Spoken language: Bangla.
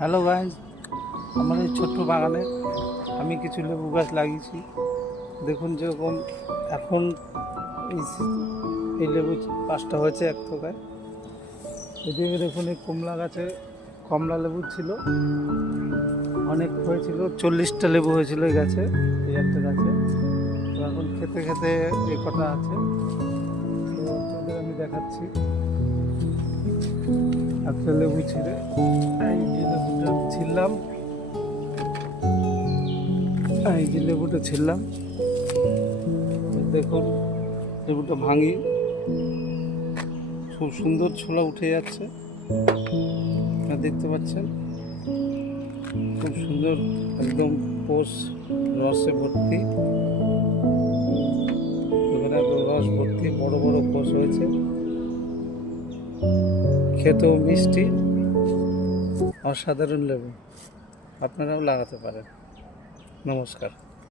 হ্যালো গাইজ, আমার এই ছোট্ট বাগানে আমি কিছু লেবু গাছ লাগিয়েছি। দেখুন যেরকম এখন এই এই লেবু 5টা হয়েছে এক থোকায়। এদিকে দেখুন এই কমলা গাছে কমলা লেবু ছিল, অনেক হয়েছিল, 40টা লেবু হয়েছিল এই গাছে, এই একটা গাছে। তো এখন খেতে খেতে এই কটা আছে। তো আপনাদের আমি দেখাচ্ছি একটা লেবু ছিঁড়ে, এই যে লেবুটা ছিললাম, এই যে লেবুটা ছিললাম, দেখুন লেবুটা ভাঙি, খুব সুন্দর ছোলা উঠে যাচ্ছে, আপনারা দেখতে পাচ্ছেন, খুব সুন্দর, একদম কোষ রসে ভর্তি, এখানে একদম রস ভর্তি, বড় বড় কোষ হয়েছে, খেতেও মিষ্টি, অসাধারণ লেবু। আপনারাও লাগাতে পারেন। নমস্কার।